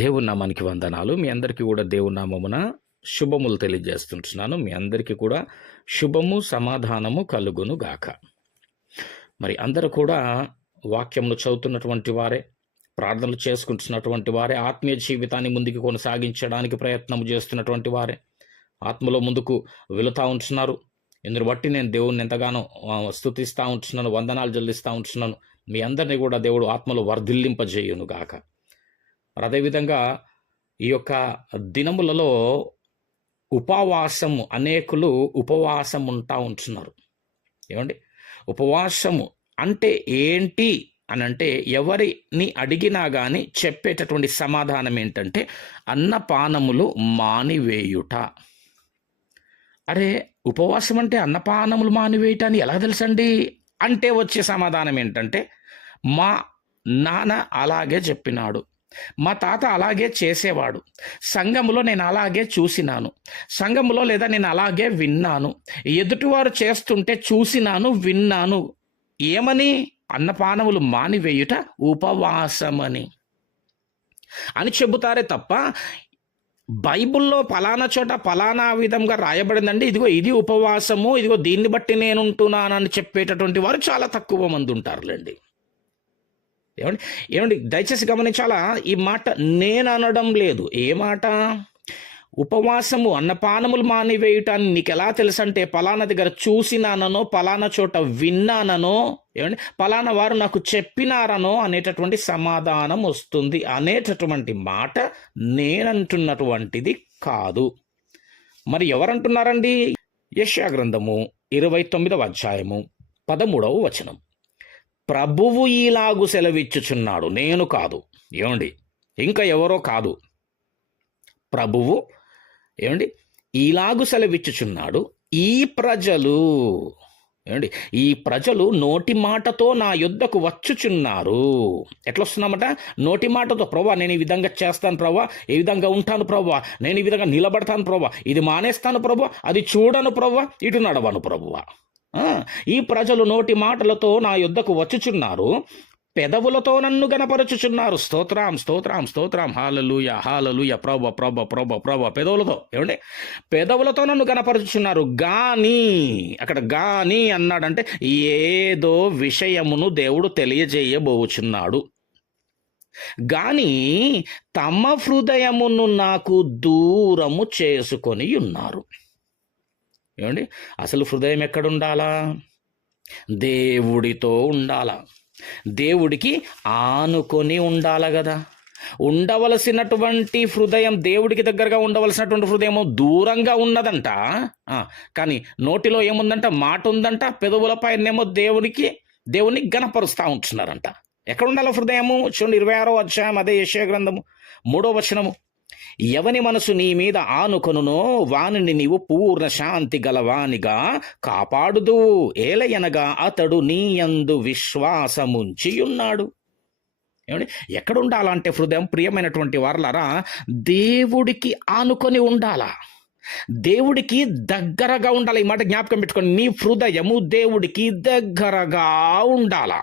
దేవుని నామానికి వందనాలు. మీ అందరికీ కూడా దేవుని నామమున శుభములు తెలియజేస్తుంటున్నాను. మీ అందరికీ కూడా శుభము సమాధానము కలుగును గాక. మరి అందరూ కూడా వాక్యమును చదువుతున్నటువంటి వారే, ప్రార్థనలు చేసుకుంటున్నటువంటి వారే, ఆత్మీయ జీవితాన్ని ముందుకు కొనసాగించడానికి ప్రయత్నం చేస్తున్నటువంటి వారే, ఆత్మలో ముందుకు వెళుతూ ఉంటున్నారు. ఇందును బట్టి నేను దేవుణ్ణి ఎంతగానో స్తుతిస్తూ ఉంటున్నాను, వందనాలు చెల్లిస్తూ ఉంటున్నాను. మీ అందరినీ కూడా దేవుడు ఆత్మలో వర్ధిల్లింపజేయును గాక. అదేవిధంగా ఈ యొక్క దినములలో ఉపవాసము, అనేకులు ఉపవాసం ఉంటున్నారు. ఏమండి, ఉపవాసము అంటే ఏంటి అని అంటే, ఎవరిని అడిగినా కానీ చెప్పేటటువంటి సమాధానం ఏంటంటే అన్నపానములు మానివేయుట. అరే, ఉపవాసం అంటే అన్నపానములు మానివేయుట అని ఎలా తెలుసండి అంటే వచ్చే సమాధానం ఏంటంటే, మా నాన్న అలాగే చెప్పినాడు, మా తాత అలాగే చేసేవాడు, సంఘములో నేను అలాగే చూసినాను, సంఘములో లేదా నేను అలాగే విన్నాను, ఎదుటివారు చేస్తుంటే చూసినాను, విన్నాను. ఏమని? అన్నపానములు మానివేయుట ఉపవాసమని అని చెబుతారే తప్ప బైబిల్లో ఫలానా చోట ఫలానా విధంగా రాయబడిందండి, ఇదిగో ఇది ఉపవాసము, ఇదిగో దీన్ని బట్టి నేను ఉంటున్నానని చెప్పేటటువంటి వారు చాలా తక్కువ మంది ఉంటారులేండి. ఏమండి దయచేసి గమనించాలా, ఈ మాట నేను అనడం లేదు. ఏ మాట? ఉపవాసము, అన్నపానములు మానివేయటాన్ని నీకు ఎలా తెలుసు అంటే, పలానా దగ్గర చూసినానో, పలానా చోట విన్నానో, ఏమండి పలానా వారు నాకు చెప్పినారనో అనేటటువంటి సమాధానం వస్తుంది. అనేటటువంటి మాట నేనంటున్నటువంటిది కాదు. మరి ఎవరంటున్నారండి? యెషయా గ్రంథము 29వ అధ్యాయము 13వ వచనం. ప్రభువు ఈలాగు సెలవిచ్చుచున్నాడు, నేను కాదు. ఏమండి, ఇంకా ఎవరో కాదు, ప్రభువు ఏమండి ఈలాగు సెలవిచ్చుచున్నాడు. ఈ ప్రజలు ఏమండి, ఈ ప్రజలు నోటి మాటతో నా యొద్దకు వచ్చుచున్నారు. ఎట్లా వస్తున్నామట? నోటి మాటతో, ప్రభా నేను ఈ విధంగా చేస్తాను ప్రభా, ఏ విధంగా ఉంటాను ప్రభా, నేను ఈ విధంగా నిలబడతాను ప్రభా, ఇది మానేస్తాను ప్రభా, అది చూడను ప్రభా, ఇటు నడవను ప్రభువా. ఈ ప్రజలు నోటి మాటలతో నా యొద్దకు వచ్చుచున్నారు, పెదవులతో నన్ను గనపరచుచున్నారు. స్తోత్రం స్తోత్రం స్తోత్రం, హల్లెలూయ హల్లెలూయ, ప్రభ ప్రభ ప్రభ ప్రభ. పెదవులతో, ఏమండి పెదవులతో నన్ను గనపరచుచున్నారు. గాని, అక్కడ గాని అన్నాడంటే ఏదో విషయమును దేవుడు తెలియజేయబోచున్నాడు. గాని తమ హృదయమును నాకు దూరము చేసుకొని ఉన్నారు. ఏమండి, అసలు హృదయం ఎక్కడుండాలా? దేవుడితో ఉండాలా, దేవుడికి ఆనుకొని ఉండాల కదా. ఉండవలసినటువంటి హృదయం, దేవుడికి దగ్గరగా ఉండవలసినటువంటి హృదయం దూరంగా ఉన్నదంట. కానీ నోటిలో ఏముందంట? మాట ఉందంట. పెదవులపైనేమో దేవుని గణపరుస్తూ ఉంటున్నారంట. ఎక్కడ ఉండాలి హృదయము? చూడండి, 26వ అధ్యాయం, అదే యెషయా గ్రంథము 3వ వచనము. ఎవని మనసు నీ మీద ఆనుకొనునో వానిని నీవు పూర్ణ శాంతి గలవానిగా కాపాడుదు, ఏలయనగా అతడు నీ యందు విశ్వాసముంచి ఉన్నాడు. ఏమండి, ఎక్కడ ఉండాలంటే హృదయం, ప్రియమైనటువంటి వారలారా, దేవుడికి ఆనుకొని ఉండాలా, దేవుడికి దగ్గరగా ఉండాలి. ఈ మాట జ్ఞాపకం పెట్టుకొని, నీ హృదయము దేవుడికి దగ్గరగా ఉండాలా.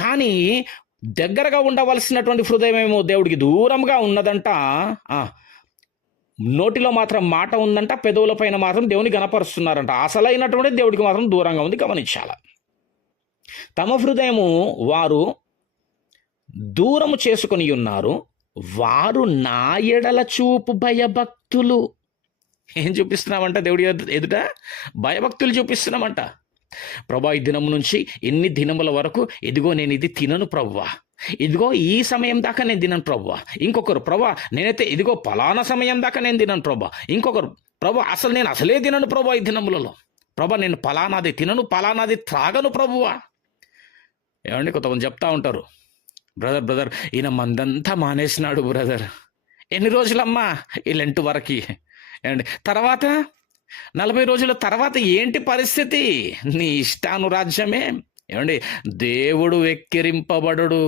కానీ దగ్గరగా ఉండవలసినటువంటి హృదయం ఏమో దేవుడికి దూరంగా ఉన్నదంట. నోటిలో మాత్రం మాట ఉందంట, పెదవుల పైన మాత్రం దేవుని గణపరుస్తున్నారంట. అసలైనటువంటి దేవుడికి మాత్రం దూరంగా ఉంది. గమనించాల. తమ హృదయము వారు దూరము చేసుకొని ఉన్నారు, వారు నా ఎడల చూపు భయభక్తులు. ఏం చూపిస్తున్నామంట? దేవుడి ఎదుట భయభక్తులు చూపిస్తున్నామంట. ప్రభా, ఈ దినము నుంచి ఎన్ని దినముల వరకు, ఇదిగో నేను ఇది తినను ప్రభువా, ఇదిగో ఈ సమయం దాకా నేను తినను ప్రభువా. ఇంకొకరు, ప్రభా నేనైతే ఇదిగో పలానా సమయం దాకా నేను తినను ప్రభా. ఇంకొకరు, ప్రభా నేను అసలే తినను ప్రభా ఈ దినములలో. ప్రభా నేను పలానాది తినను, పలానాది త్రాగను ప్రభువా. ఏమండి, కొంతమంది చెప్తా ఉంటారు, బ్రదర్ ఈయన మందంతా మానేసినాడు బ్రదర్. ఎన్ని రోజులమ్మా? ఈ లెంట్ వరకు. ఏమండి, తర్వాత 40 రోజుల తర్వాత ఏంటి పరిస్థితి? నీ ఇష్టానురాజ్యమే. ఏమండి, దేవుడు వెక్కిరింపబడు.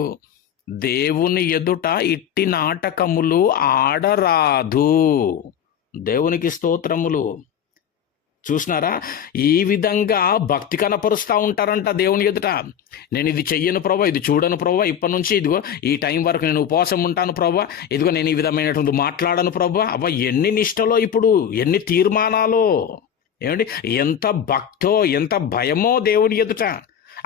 దేవుని ఎదుట ఇట్టి నాటకములు ఆడరాదు. దేవునికి స్తోత్రములు. చూసినారా? ఈ విధంగా భక్తి కనపరుస్తూ ఉంటారంట దేవుని ఎదుట. నేను ఇది చెయ్యను ప్రభా, ఇది చూడను ప్రభా, ఇప్పటి నుంచి ఇదిగో ఈ టైం వరకు నేను ఉపవాసం ఉంటాను ప్రభా, ఇదిగో నేను ఈ విధమైనటువంటి మాట్లాడను ప్రభా. అబ్బా, ఎన్ని నిష్టలో ఇప్పుడు, ఎన్ని తీర్మానాలో, ఏమండి, ఎంత భక్తో, ఎంత భయమో దేవుని ఎదుట.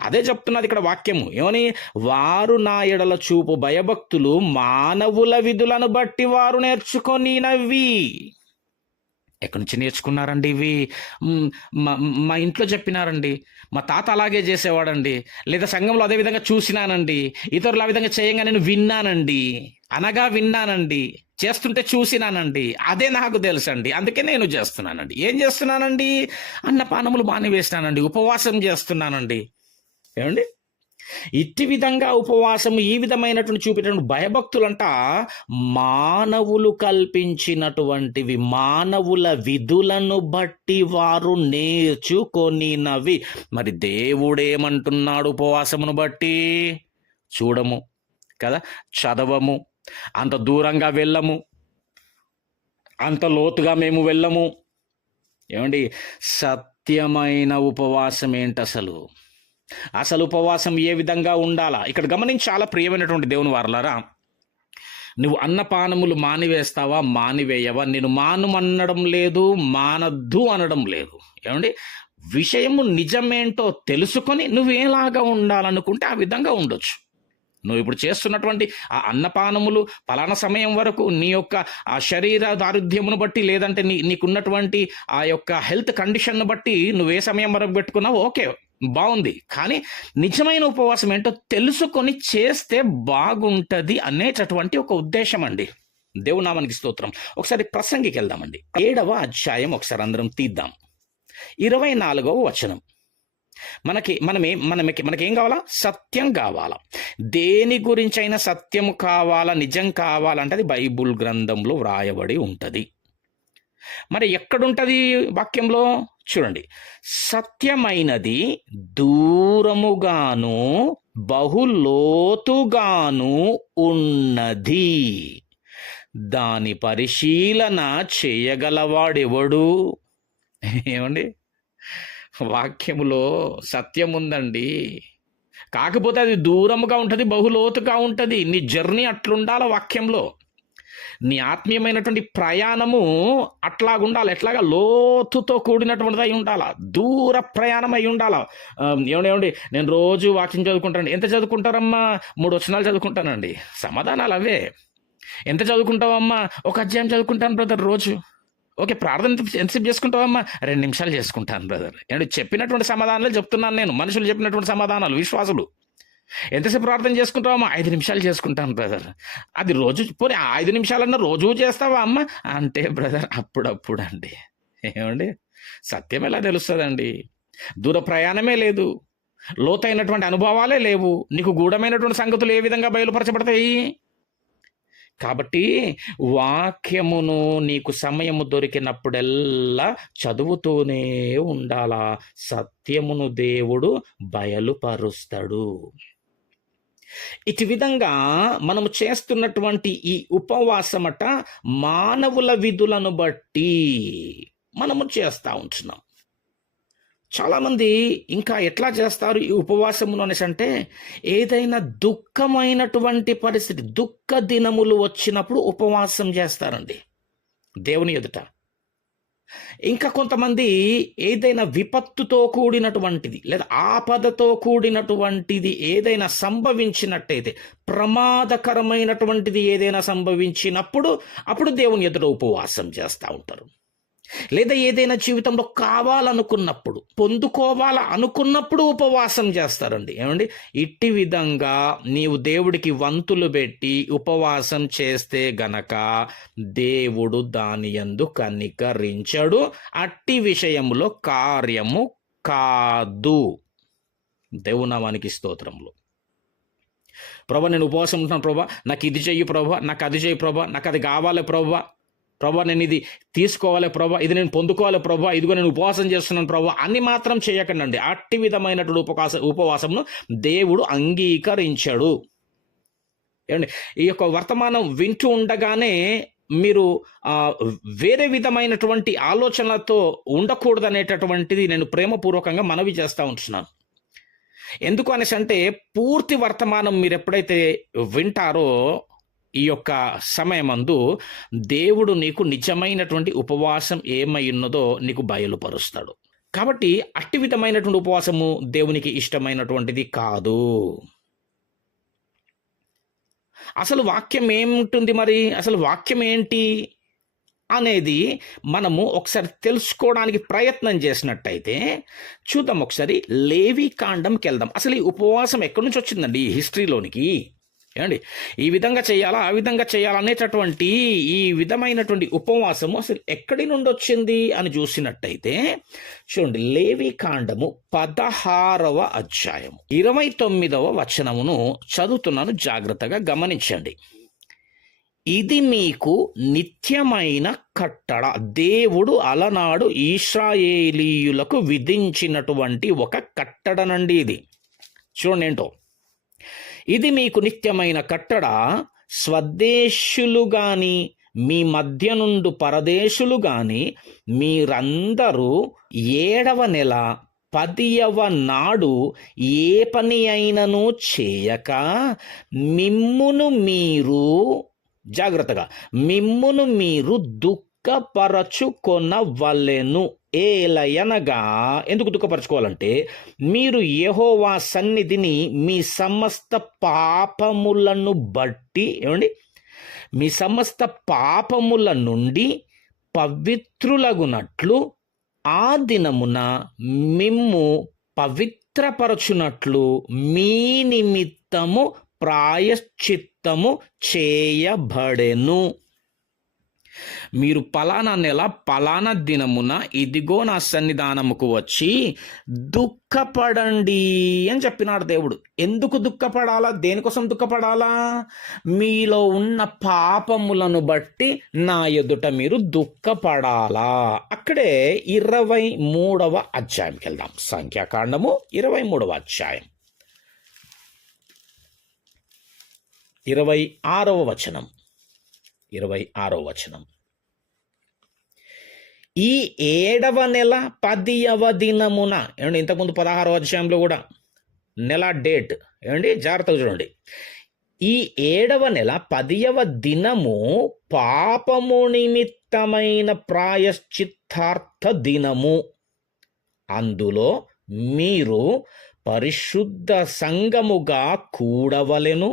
అదే చెప్తున్నది ఇక్కడ వాక్యము. ఏమని? వారు నా ఎడల చూపు భయభక్తులు మానవుల విధులను బట్టి వారు నేర్చుకొనినవి. ఎక్కడి నుంచి నేర్చుకున్నారండి ఇవి? మా ఇంట్లో చెప్పినారండి, మా తాత అలాగే చేసేవాడండి, లేదా సంఘంలో అదే విధంగా చూసినానండి, ఇతరులు ఆ విధంగా చేయంగా నేను విన్నానండి, అనగా విన్నానండి, చేస్తుంటే చూసినానండి, అదే నాకు తెలుసండి, అందుకే నేను చేస్తున్నానండి. ఏం చేస్తున్నానండి? అన్నపానములు మానివేసినానండి, ఉపవాసం చేస్తున్నానండి. ఏమండి, ఇట్టి విధంగా ఉపవాసము ఈ విధమైనటువంటి చూపేటటువంటి భయభక్తులంట మానవులు కల్పించినటువంటివి, మానవుల విధులను బట్టి వారు నేర్చుకొనినవి. మరి దేవుడేమంటున్నాడు? ఉపవాసమును బట్టి చూడము కదా, చదవము, అంత దూరంగా వెళ్ళము, అంత లోతుగా మేము వెళ్ళము. ఏమండి, సత్యమైన ఉపవాసం ఏంటి అసలు? అసలు ఉపవాసం ఏ విధంగా ఉండాలా? ఇక్కడ గమనించి, చాలా ప్రియమైనటువంటి దేవుని వారలారా, నువ్వు అన్నపానములు మానివేస్తావా, మానివేయవా? నేను మానుమనడం లేదు, మానద్దు అనడం లేదు. ఏమండి, విషయము నిజమేంటో తెలుసుకొని నువ్వేలాగా ఉండాలనుకుంటే ఆ విధంగా ఉండొచ్చు. నువ్వు ఇప్పుడు చేస్తున్నటువంటి ఆ అన్నపానములు పలానా సమయం వరకు నీ యొక్క ఆ శరీర దారుఢ్యమును బట్టి, లేదంటే నీకున్నటువంటి ఆ యొక్క హెల్త్ కండిషన్ను బట్టి నువ్వే సమయం వరకు పెట్టుకున్నావు, ఓకే, బాగుంది. కానీ నిజమైన ఉపవాసం ఏంటో తెలుసుకొని చేస్తే బాగుంటుంది అనేటటువంటి ఒక ఉద్దేశం అండి. దేవునామానికి స్తోత్రం. ఒకసారి ప్రసంగికి వెళ్దామండి. 7వ అధ్యాయం ఒకసారి అందరం తీద్దాం. 24వ వచనం. మనకేం కావాలా? సత్యం కావాలా. దేని గురించి అయినా సత్యము కావాలా, నిజం కావాలంటే అది బైబుల్ గ్రంథంలో వ్రాయబడి ఉంటుంది. మరి ఎక్కడుంటుంది వాక్యంలో? చూడండి, సత్యమైనది దూరముగాను బహులోతుగాను ఉన్నది, దాని పరిశీలన చేయగలవాడెవడు? ఏమండి, వాక్యములో సత్యం ఉందండి, కాకపోతే అది దూరముగా ఉంటుంది, బహులోతుగా ఉంటుంది. నీ జర్నీ అట్లుండాల వాక్యంలో. నీ ఆత్మీయమైనటువంటి ప్రయాణము అట్లాగుండాలి. ఎట్లాగా? లోతుతో కూడినటువంటిది అయి ఉండాలా, దూర ప్రయాణం అయి ఉండాలా. ఏమండి, నేను రోజు వాక్యం చదువుకుంటాను. ఎంత చదువుకుంటారమ్మా? 3 వచనాలు చదువుకుంటానండి. సమాధానాలు అవే. ఎంత చదువుకుంటావమ్మా? 1 అధ్యాయం చదువుకుంటాను బ్రదర్ రోజు. ఓకే, ప్రార్థన ఎంతసేపు చేసుకుంటావమ్మా? 2 నిమిషాలు చేసుకుంటాను బ్రదర్. ఏమంటే, చెప్పినటువంటి సమాధానాలు చెప్తున్నాను నేను, మనుషులు చెప్పినటువంటి సమాధానాలు, విశ్వాసులు. ఎంతసేపు ప్రార్థన చేసుకుంటావమ్మా? 5 నిమిషాలు చేసుకుంటాను బ్రదర్. అది రోజు, పోనీ 5 నిమిషాలన్నా రోజు చేస్తావా అమ్మ అంటే, బ్రదర్ అప్పుడప్పుడు అండి. ఏమండి, సత్యం ఎలా తెలుస్తుందండి? దూర ప్రయాణమే లేదు, లోతైనటువంటి అనుభవాలే లేవు, నీకు గూఢమైనటువంటి సంగతులు ఏ విధంగా బయలుపరచబడతాయి? కాబట్టి వాక్యమును నీకు సమయము దొరికినప్పుడల్లా చదువుతూనే ఉండాలా. సత్యమును దేవుడు బయలుపరుస్తాడు. ఇటు విధంగా మనము చేస్తున్నటువంటి ఈ ఉపవాసమట మానవుల విధులను బట్టి మనము చేస్తూ ఉంటున్నాం. చాలామంది ఇంకా ఎట్లా చేస్తారు ఈ ఉపవాసమును అనేసి అంటే, ఏదైనా దుఃఖమైనటువంటి పరిస్థితి, దుఃఖ దినములు వచ్చినప్పుడు ఉపవాసం చేస్తారండి దేవుని ఎదుట. ఇంకా కొంతమంది ఏదైనా విపత్తుతో కూడినటువంటిది లేదా ఆపదతో కూడినటువంటిది ఏదైనా సంభవించినట్టయితే, ప్రమాదకరమైనటువంటిది ఏదైనా సంభవించినప్పుడు అప్పుడు దేవుని ఎదుట ఉపవాసం చేస్తూ ఉంటారు. లేదా ఏదైనా జీవితంలో కావాలనుకున్నప్పుడు, పొందుకోవాలా అనుకున్నప్పుడు ఉపవాసం చేస్తారండి. ఏమండి, ఇట్టి విధంగా నీవు దేవుడికి వంతులు పెట్టి ఉపవాసం చేస్తే గనక దేవుడు దాని యందు కనికరించడు, అట్టి విషయములో కార్యము కాదు. దేవునామానికి స్తోత్రములు. ప్రభా, నేను ఉపవాసం ఉంటున్నాను ప్రభా, నాకు ఇది చెయ్యి ప్రభా, నాకు అది చెయ్యి ప్రభా, నాకు అది కావాలి ప్రభా, ప్రభా నేను ఇది తీసుకోవాలి ప్రభా, ఇది నేను పొందుకోవాలి ప్రభా, ఇదిగో నేను ఉపవాసం చేస్తున్నాను ప్రభా అని మాత్రం చేయకండి. అట్టి విధమైనటువంటి ఉపవాసమును దేవుడు అంగీకరించాడు. ఏమండి, ఈ యొక్క వర్తమానం వింటూ ఉండగానే మీరు వేరే విధమైనటువంటి ఆలోచనలతో ఉండకూడదనేటటువంటిది నేను ప్రేమపూర్వకంగా మనవి చేస్తూ ఉంటున్నాను. ఎందుకు అనేసి అంటే పూర్తి వర్తమానం మీరు ఎప్పుడైతే వింటారో ఈ యొక్క సమయమందు దేవుడు నీకు నిజమైనటువంటి ఉపవాసం ఏమై ఉన్నదో నీకు బయలుపరుస్తాడు. కాబట్టి అట్టి విధమైనటువంటి ఉపవాసము దేవునికి ఇష్టమైనటువంటిది కాదు. అసలు వాక్యం ఏముంటుంది మరి? అసలు వాక్యం ఏంటి అనేది మనము ఒకసారి తెలుసుకోవడానికి ప్రయత్నం చేసినట్టయితే చూద్దాం. ఒకసారి లేవి కాండంకి వెళ్దాం. అసలు ఈ ఉపవాసం ఎక్కడి నుంచి వచ్చిందండి ఈ హిస్టరీలోనికి? ఏమండి, ఈ విధంగా చేయాలా ఆ విధంగా చేయాలా అనేటటువంటి ఈ విధమైనటువంటి ఉపవాసము అసలు ఎక్కడి నుండి వచ్చింది అని చూసినట్టయితే చూడండి, లేవి కాండము 16వ అధ్యాయము 29వ వచనమును చదువుతున్నాను, జాగ్రత్తగా గమనించండి. ఇది మీకు నిత్యమైన కట్టడ, దేవుడు అలనాడు ఇశ్రాయేలీయులకు విధించినటువంటి ఒక కట్టడనండి ఇది. చూడండి ఏంటో, ఇది మీకు నిత్యమైన కట్టడ, స్వదేశులు గాని మీ మధ్య నుండి పరదేశులు గాని మీరందరూ 7వ నెల 10వ నాడు ఏ పని అయినను చేయక మిమ్మును మీరు జాగ్రత్తగా మిమ్మును మీరు దుఃఖపరచుకొనవలెను. ఏలయనగా, ఎందుకు దుఃఖపరచుకోవాలంటే మీరు యెహోవా సన్నిధిని మీ సమస్త పాపములను బట్టి, ఏమండి, మీ సమస్త పాపముల నుండి పవిత్రులగునట్లు ఆ దినమున మిమ్ము పవిత్రపరచునట్లు మీ నిమిత్తము ప్రాయశ్చిత్తము చేయబడెను. మీరు పలానా నెల పలానా దినమున ఇదిగో నా సన్నిధానముకు వచ్చి దుఃఖపడండి అని చెప్పినాడు దేవుడు. ఎందుకు దుఃఖపడాలా? దేనికోసం దుఃఖపడాలా? మీలో ఉన్న పాపములను బట్టి నా ఎదుట మీరు దుఃఖపడాలా. అక్కడే 23వ అధ్యాయంకి వెళ్దాం. సంఖ్యాకాండము 23వ అధ్యాయం 26వ వచనం. 26వ వచనం. ఈ 7వ నెల 10వ దినమున, ఏమండి, ఇంతకుముందు 16వ అధ్యాయంలో కూడా నెల డేట్, ఏమండి, జాగ్రత్తగా చూడండి. ఈ 7వ నెల 10వ దినము పాపము నిమిత్తమైన ప్రాయశ్చిత్తార్థ దినము. అందులో మీరు పరిశుద్ధ సంఘముగా కూడవలెను.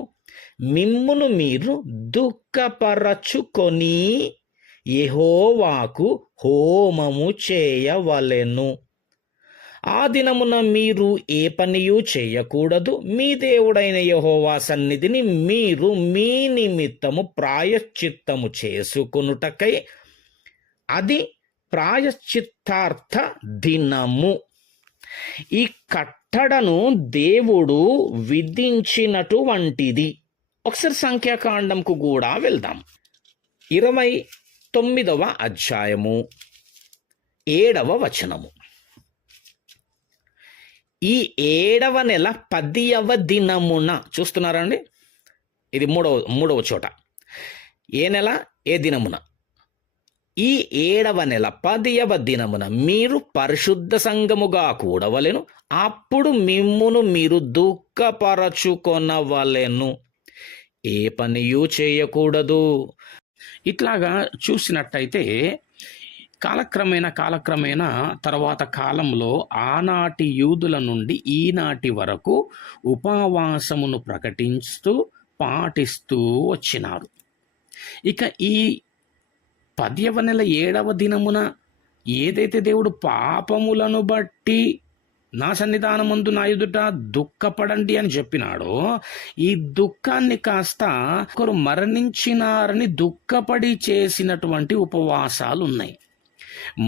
మిమ్మును మీరు దుఃఖపరచుకొని యెహోవాకు హోమము చేయవలెను. ఆ దినమున మీరు ఏ పనియు చేయకూడదు. మీ దేవుడైన యెహోవా సన్నిధిని మీరు మీ నిమిత్తము ప్రాయశ్చిత్తము చేసుకొనుటకై అది ప్రాయశ్చిత్తార్థ దినము. ఈ కట్టడను దేవుడు విధించినటువంటిది. ఒకసారి సంఖ్యాకాండంకు కూడా వెళ్దాం. 29వ అధ్యాయము 7వ వచనము. ఈ 7వ నెల 10వ దినమున, చూస్తున్నారండి, ఇది మూడవ చోట. ఏ నెల ఏ దినమున? ఈ 7వ నెల 10వ దినమున మీరు పరిశుద్ధ సంఘముగా కూడవలెను. అప్పుడు మిమ్మును మీరు దుఃఖపరచుకొనవలెను. ఏ పనియూ చేయకూడదు. ఇట్లాగా చూసినట్టయితే కాలక్రమేణా తర్వాత కాలంలో ఆనాటి యూదుల నుండి ఈనాటి వరకు ఉపవాసమును ప్రకటిస్తూ పాటిస్తూ వచ్చినారు. ఇక ఈ 10వ నెల 7వ దినమున ఏదైతే దేవుడు పాపములను బట్టి నా సన్నిధానమందు నా ఎదుట దుఃఖపడండి అని చెప్పినాడో, ఈ దుఃఖాన్ని కాస్త ఒకరు మరణించినారని దుఃఖపడి చేసినటువంటి ఉపవాసాలు ఉన్నాయి.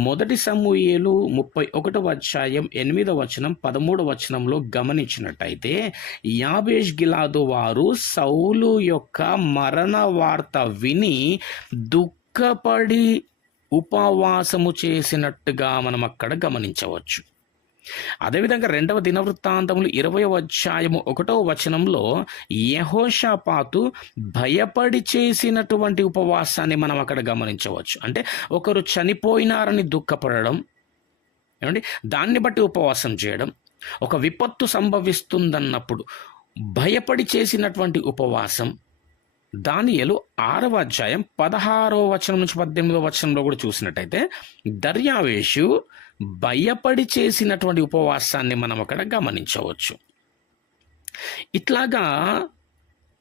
1 సమూయేలు 31వ అధ్యాయం 8వ వచనం 13వ వచనంలో గమనించినట్టయితే యాబేష్ గిలాదు వారు సౌలు యొక్క మరణ వార్త విని దుఃఖపడి ఉపవాసము చేసినట్టుగా మనం అక్కడ గమనించవచ్చు. అదేవిధంగా 2వ దినవృత్తాంతములు 20వ అధ్యాయము 1వ వచనంలో యెహోషాపాతు భయపడి చేసినటువంటి ఉపవాసాన్ని మనం అక్కడ గమనించవచ్చు. అంటే ఒకరు చనిపోయినారని దుఃఖపడడం, ఏమండి, దాన్ని బట్టి ఉపవాసం చేయడం, ఒక విపత్తు సంభవిస్తుందన్నప్పుడు భయపడి చేసినటువంటి ఉపవాసం. దానియేలు 6వ అధ్యాయం 16వ వచనం నుంచి 18వ వచనంలో కూడా చూసినట్టయితే దర్యావేషు భయపడి చేసినటువంటి ఉపవాసాన్ని మనం అక్కడ గమనించవచ్చు. ఇట్లాగా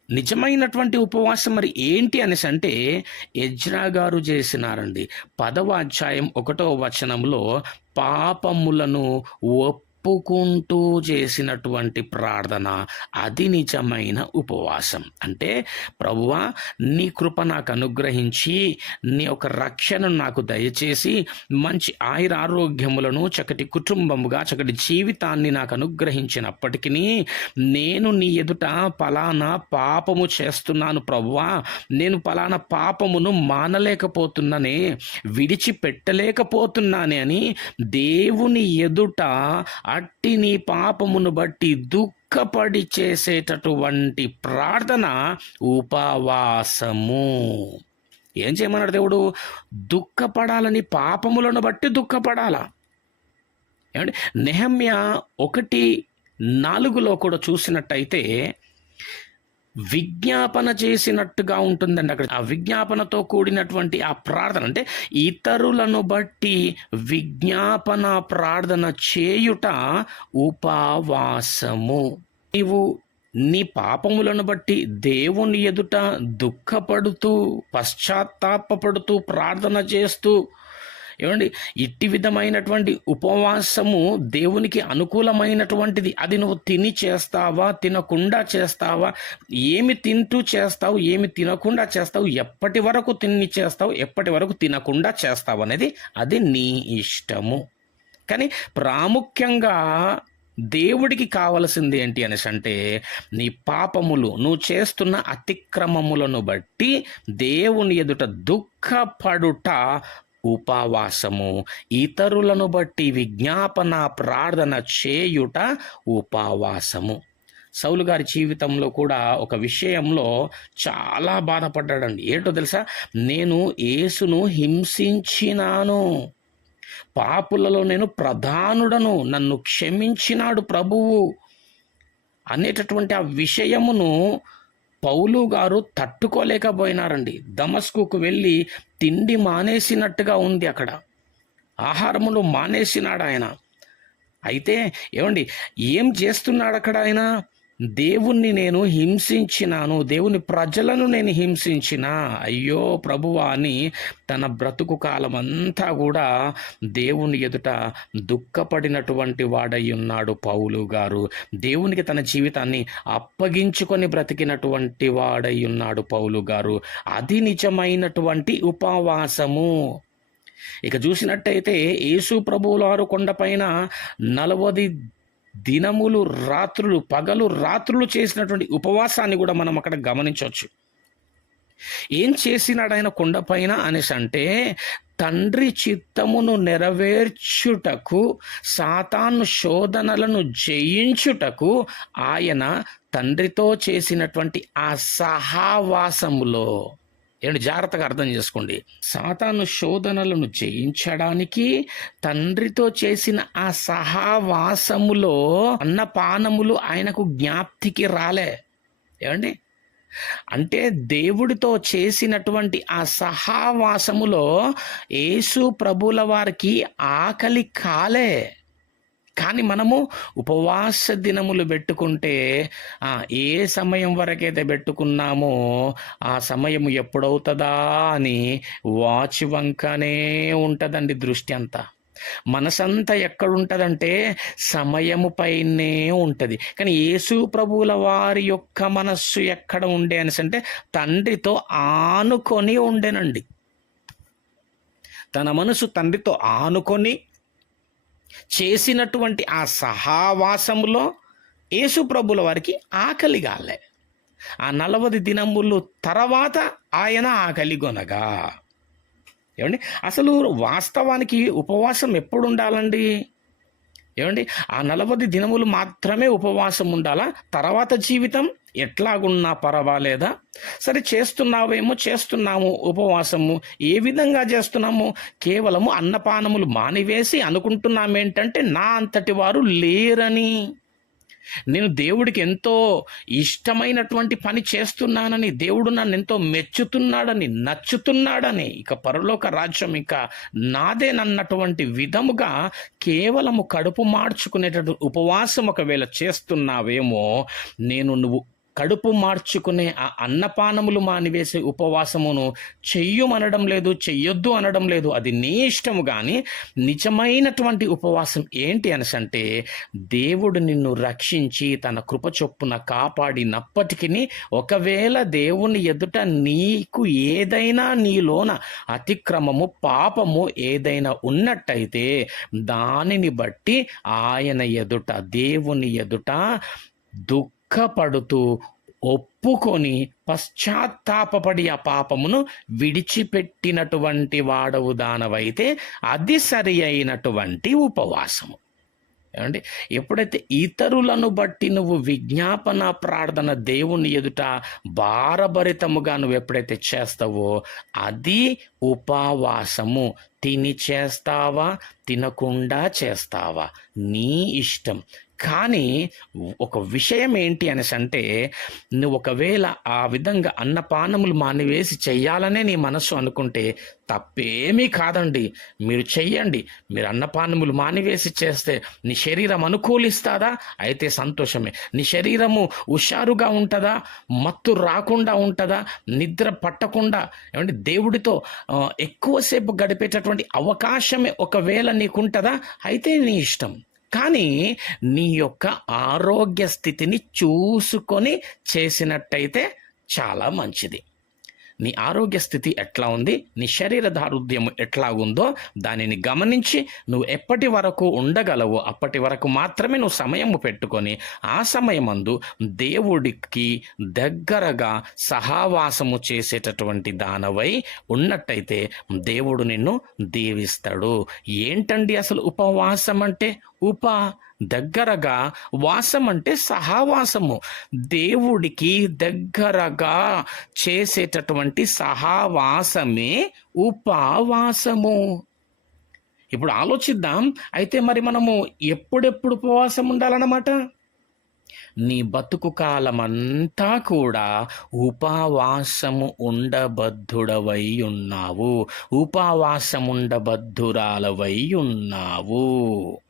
నిజమైనటువంటి ఉపవాసం మరి ఏంటి అనేసి అంటే ఎజ్రా గారు చేసినారండి. 10వ అధ్యాయం 1వ వచనంలో పాపములను ఒప్పుకుంటూ చేసినటువంటి ప్రార్థన, అది నిజమైన ఉపవాసం. అంటే ప్రభువా, నీ కృప నాకు అనుగ్రహించి నీ యొక్క రక్షణను నాకు దయచేసి మంచి ఆయురారోగ్యములను, చక్కటి కుటుంబముగా చక్కటి జీవితాన్ని నాకు అనుగ్రహించినప్పటికీ నేను నీ ఎదుట పలానా పాపము చేస్తున్నాను ప్రభువా, నేను పలానా పాపమును మానలేకపోతున్నానే, విడిచిపెట్టలేకపోతున్నానే అని దేవుని ఎదుట అట్టి నీ పాపమును బట్టి దుఃఖపడి చేసేటటువంటి ప్రార్థన ఉపవాసము. ఏం చేయమన్నాడు దేవుడు? దుఃఖపడాలని, పాపములను బట్టి దుఃఖపడాలా. ఏమంటే నెహెమ్యా 1:4 కూడా చూసినట్టయితే విజ్ఞాపన చేసినట్టుగా ఉంటుందండి అక్కడ. ఆ విజ్ఞాపనతో కూడినటువంటి ఆ ప్రార్థన, అంటే ఇతరులను బట్టి విజ్ఞాపన ప్రార్థన చేయుట ఉపవాసము. నీవు నీ పాపములను బట్టి దేవుని ఎదుట దుఃఖపడుతూ, పశ్చాత్తాపపడుతూ, ప్రార్థన చేస్తూ, ఏమండి, ఇట్టి విధమైనటువంటి ఉపవాసము దేవునికి అనుకూలమైనటువంటిది. అది నువ్వు తిని చేస్తావా, తినకుండా చేస్తావా, ఏమి తింటూ చేస్తావు, ఏమి తినకుండా చేస్తావు, ఎప్పటి వరకు తిని చేస్తావు, ఎప్పటి వరకు తినకుండా చేస్తావు అనేది అది నీ ఇష్టము. కానీ ప్రాముఖ్యంగా దేవుడికి కావలసింది ఏంటి అనేసి అంటే నీ పాపములు, నువ్వు చేస్తున్న అతిక్రమములను బట్టి దేవుని ఎదుట దుఃఖపడుట ఉపవాసము. ఇతరులను బట్టి విజ్ఞాపన ప్రార్థన చేయుట ఉపవాసము. సౌలు గారి జీవితంలో కూడా ఒక విషయంలో చాలా బాధపడ్డాడండి. ఏంటో తెలుసా? నేను యేసును హింసించినాను, పాపులలో నేను ప్రధానుడను, నన్ను క్షమించినాడు ప్రభువు అనేటటువంటి ఆ విషయమును పౌలు గారు తట్టుకోలేకపోయినారండి. దమస్కుకు వెళ్ళి తిండి మానేసినట్టుగా ఉంది, అక్కడ ఆహారములు మానేసినాడు ఆయన. అయితే ఏమండి, ఏం చేస్తున్నాడు అక్కడ ఆయన? దేవుణ్ణి నేను హింసించినాను, దేవుని ప్రజలను నేను హింసించిన, అయ్యో ప్రభువా అని తన బ్రతుకు కాలం అంతా కూడా దేవుని ఎదుట దుఃఖపడినటువంటి వాడై ఉన్నాడు పౌలు గారు. దేవునికి తన జీవితాన్ని అప్పగించుకొని బ్రతికినటువంటి వాడై ఉన్నాడు పౌలు గారు. అది నిజమైనటువంటి ఉపవాసము. ఇక చూసినట్టయితే యేసు ప్రభువుల వారు కొండపైన 40 దినములు రాత్రులు, పగలు రాత్రులు చేసినటువంటి ఉపవాసాన్ని కూడా మనం అక్కడ గమనించవచ్చు. ఏం చేసినాడు ఆయన కొండపైన అనేసి అంటే తండ్రి చిత్తమును నెరవేర్చుటకు, సాతాను శోధనలను జయించుటకు ఆయన తండ్రితో చేసినటువంటి ఆ సహవాసములో, ఏంటి, జాగ్రత్తగా అర్థం చేసుకోండి, సాతాను శోధనలను జయించడానికి తండ్రితో చేసిన ఆ సహవాసములో అన్నపానములు ఆయనకు జ్ఞాప్తికి రాలే. ఏమండి, అంటే దేవుడితో చేసినటువంటి ఆ సహవాసములో యేసు ప్రభుల వారికి ఆకలి కాలే. కానీ మనము ఉపవాస దినములు పెట్టుకుంటే ఏ సమయం వరకైతే పెట్టుకున్నామో ఆ సమయం ఎప్పుడవుతుందా అని వాచ్ వంకనే ఉంటుందండి దృష్టి అంతా. మనసంతా ఎక్కడుంటుందంటే సమయము పైనే ఉంటుంది. కానీ యేసు ప్రభువుల వారి యొక్క మనస్సు ఎక్కడ ఉండే అనేసి అంటే తండ్రితో ఆనుకొని ఉండేనండి. తన మనసు తండ్రితో ఆనుకొని చేసినటువంటి ఆ సహవాసములో యేసు ప్రభుల వారికి ఆకలి కాలే. ఆ 40 దినములు తర్వాత ఆయన ఆకలి కొనగా. ఏమండి, అసలు వాస్తవానికి ఉపవాసం ఎప్పుడు ఉండాలండి? ఏమండి? ఆ 40 దినములు మాత్రమే ఉపవాసం ఉండాలా? తర్వాత జీవితం ఎట్లాగున్నా పర్వాలేదా? సరే, చేస్తున్నాము ఉపవాసము. ఏ విధంగా చేస్తున్నాము? కేవలము అన్నపానములు మానివేసి అనుకుంటున్నామేంటంటే నా అంతటి వారు లేరని. నేను దేవుడికి ఎంతో ఇష్టమైనటువంటి పని చేస్తున్నానని, దేవుడు నన్ను ఎంతో మెచ్చుతున్నాడని, నచ్చుతున్నాడని, ఇక పరలోక రాజ్యం ఇక నాదేనన్నటువంటి విధముగా కేవలము కడుపు మార్చుకునేటటువంటి ఉపవాసం ఒకవేళ చేస్తున్నావేమో, నువ్వు కడుపు మార్చుకునే ఆ అన్నపానములు మానివేసే ఉపవాసమును చెయ్యమనడం లేదు, చెయ్యొద్దు అనడం లేదు. అది నీ ఇష్టము. కానీ నిజమైనటువంటి ఉపవాసం ఏంటి అనసంటే, దేవుడు నిన్ను రక్షించి తన కృప చొప్పున కాపాడినప్పటికీ ఒకవేళ దేవుని ఎదుట నీకు ఏదైనా నీలోన అతిక్రమము, పాపము ఏదైనా ఉన్నట్టయితే దానిని బట్టి ఆయన ఎదుట, దేవుని ఎదుట దుఃఖపడుతూ ఒప్పుకొని పశ్చాత్తాపపడి ఆ పాపమును విడిచిపెట్టినటువంటి వాడవు దానవైతే అది సరి అయినటువంటి ఉపవాసము. ఏమండి? ఎప్పుడైతే ఇతరులను బట్టి నువ్వు విజ్ఞాపన ప్రార్థన దేవుని ఎదుట భారభరితముగా నువ్వు ఎప్పుడైతే చేస్తావో అది ఉపవాసము. తిని చేస్తావా, తినకుండా చేస్తావా, నీ ఇష్టం. కానీ ఒక విషయం ఏంటి అనేసి అంటే, నువ్వు ఒకవేళ ఆ విధంగా అన్నపానములు మానివేసి చెయ్యాలనే నీ మనస్సు అనుకుంటే తప్పేమీ కాదండి. మీరు చెయ్యండి. మీరు అన్నపానములు మానివేసి చేస్తే నీ శరీరం అనుకూలిస్తుందా? అయితే సంతోషమే. నీ శరీరము హుషారుగా ఉంటుందా? మత్తు రాకుండా ఉంటుందా? నిద్ర పట్టకుండా, ఏమంటే దేవుడితో ఎక్కువసేపు గడిపేటటువంటి అవకాశమే ఒకవేళ నీకుంటుందా? అయితే నీ ఇష్టం. కానీ నీ యొక్క ఆరోగ్య స్థితిని చూసుకొని చేసినట్టయితే చాలా మంచిది. నీ ఆరోగ్య స్థితి ఎట్లా ఉంది, నీ శరీర దారుఢ్యం ఎట్లా ఉందో దానిని గమనించి నువ్వు ఎప్పటి వరకు ఉండగలవో అప్పటి వరకు మాత్రమే నువ్వు సమయము పెట్టుకొని ఆ సమయమందు దేవుడికి దగ్గరగా సహవాసము చేసేటటువంటి దానవై ఉన్నట్టయితే దేవుడు నిన్ను దీవిస్తాడు. ఏంటండి అసలు ఉపవాసం అంటే? దగ్గరగా, వాసం అంటే సహవాసము. దేవుడికి దగ్గరగా చేసేటటువంటి సహవాసమే ఉపవాసము. ఇప్పుడు ఆలోచిద్దాం. అయితే మరి మనము ఎప్పుడెప్పుడు ఉపవాసం ఉండాలన్నమాట? నీ బతుకు కాలమంతా కూడా ఉపవాసము ఉండబద్ధుడవై ఉన్నావు, ఉపవాసముండబద్ధురాలవై ఉన్నావు.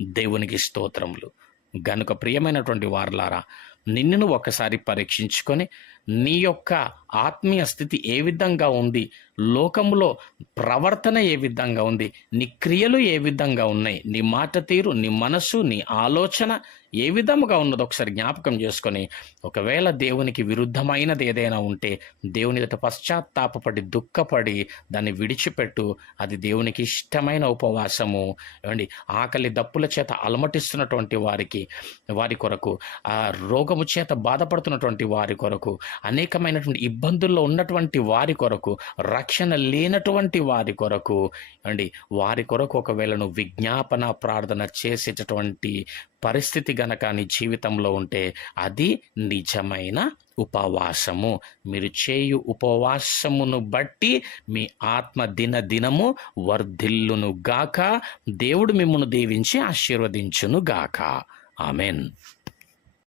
దేవునికి స్తోత్రములు. గనుక ప్రియమైనటువంటి వారలారా, నిన్ను ఒకసారి పరీక్షించుకొని నీ యొక్క ఆత్మీయ స్థితి ఏ విధంగా ఉంది, లోకములో ప్రవర్తన ఏ విధంగా ఉంది, నీ క్రియలు ఏ విధంగా ఉన్నాయి, నీ మాట తీరు, నీ మనసు, నీ ఆలోచన ఏ విధముగా ఉన్నదో ఒకసారి జ్ఞాపకం చేసుకొని ఒకవేళ దేవునికి విరుద్ధమైనది ఏదైనా ఉంటే దేవుని ఎదుట పశ్చాత్తాపపడి దుఃఖపడి దాన్ని విడిచిపెట్టు. అది దేవునికి ఇష్టమైన ఉపవాసము. ఏమండి? ఆకలి దప్పుల చేత అలమటిస్తున్నటువంటి వారి కొరకు, ఆ రోగము చేత బాధపడుతున్నటువంటి వారి కొరకు, అనేకమైనటువంటి ఇబ్బందుల్లో ఉన్నటువంటి వారి కొరకు, రక్షణ లేనటువంటి వారి కొరకు, అండి వారి కొరకు ఒకవేళ నువ్వు విజ్ఞాపన ప్రార్థన చేసేటటువంటి పరిస్థితి గనక నీ జీవితంలో ఉంటే అది నిజమైన ఉపవాసము. మీరు చేయు ఉపవాసమును బట్టి మీ ఆత్మ దినము వర్ధిల్లును గాక. దేవుడు మిమ్మును దీవించి ఆశీర్వదించును గాక. ఆమెన్.